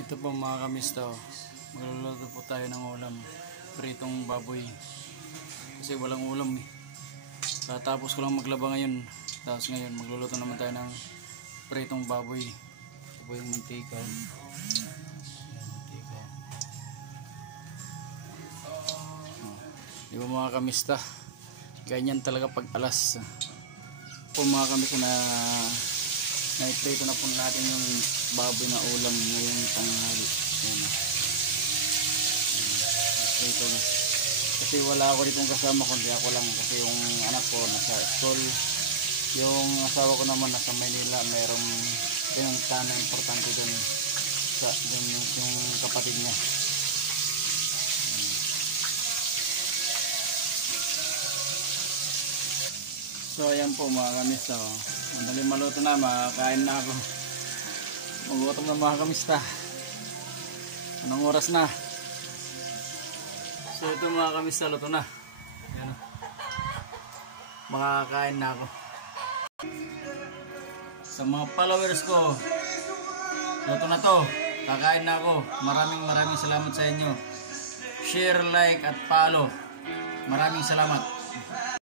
Ito po mga kamista, magluluto po tayo ng ulam, pritong baboy. Kasi walang ulam eh. Tapos ko lang maglaba ngayon. Tapos ngayon magluluto naman tayo ng pritong baboy. Ito po yung mantika. Di ba mga kamista? Ganyan talaga pag alas. Po mga kamista na na-prito na po natin yung baboy na ulam ngayong tanghali. Ayan. Prito na. Kasi wala ako ditong kasama kundi ako lang. Kasi yung anak ko nasa school. Yung asawa ko naman nasa Maynila. Mayroong pinuntahan na importante dun. Dun yung kapatid niya. So ayan po mga kamista, madaling maluto na, makakain na ako. Magutom na mga kamista. Anong oras na? So ito mga kamista, luto na. Ayan. Makakain na ako. Sa mga followers ko, luto na to. Kakain na ako. Maraming salamat sa inyo. Share, like at follow. Maraming salamat.